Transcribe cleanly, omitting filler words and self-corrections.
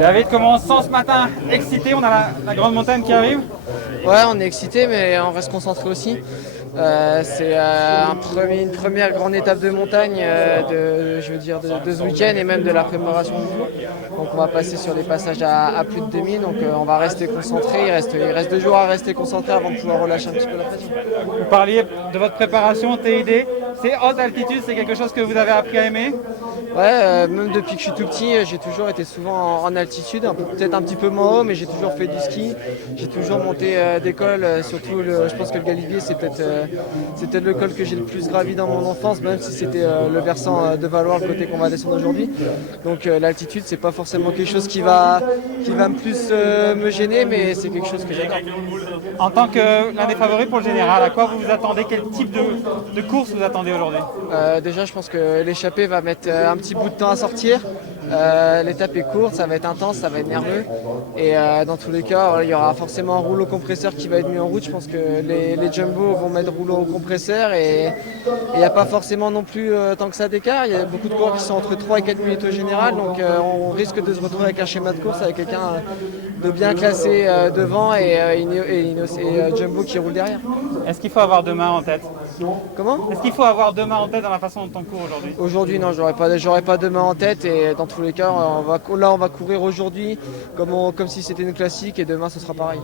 David, comment on se sent ce matin? Excité, on a la grande montagne qui arrive. Ouais, on est excité, mais on reste concentré aussi. C'est une première grande étape de montagne de ce week-end et même de la préparation du jour. Donc on va passer sur des passages à plus de 2000, donc on va rester concentré. Il reste 2 jours à rester concentré avant de pouvoir relâcher un petit peu la pression. Vous parliez de votre préparation TID. C'est haute altitude, c'est quelque chose que vous avez appris à aimer? Ouais, même depuis que je suis tout petit, j'ai toujours été souvent en altitude, peut-être un petit peu moins haut, mais j'ai toujours fait du ski. J'ai toujours monté des cols, surtout je pense que le Galibier, c'est peut-être le col que j'ai le plus gravi dans mon enfance, même si c'était le versant de Valoir, le côté qu'on va descendre aujourd'hui. Donc l'altitude, c'est pas forcément quelque chose qui va me plus me gêner, mais c'est quelque chose que j'adore. En tant que l'un des favoris pour le général, à quoi vous vous attendez? Quel type de course vous attendez aujourd'hui? Déjà, je pense que l'échappée va mettre un petit bout de temps à sortir. L'étape est courte, ça va être intense, ça va être nerveux. Et dans tous les cas, voilà, il y aura forcément un rouleau compresseur qui va être mis en route. Je pense que les jumbo vont mettre rouleau compresseur et il n'y a pas forcément non plus tant que ça d'écart. Il y a beaucoup de coureurs qui sont entre 3 et 4 minutes au général. Donc on risque de se retrouver avec un schéma de course avec quelqu'un de bien classé devant et jumbo qui roule derrière. Est-ce qu'il faut avoir deux mains en tête? Comment? Est-ce qu'il faut avoir deux mains en tête dans la façon dont on court aujourd'hui? Aujourd'hui, non, j'aurais pas de main en tête et dans tous les cas, on va courir aujourd'hui comme si c'était une classique et demain ce sera pareil.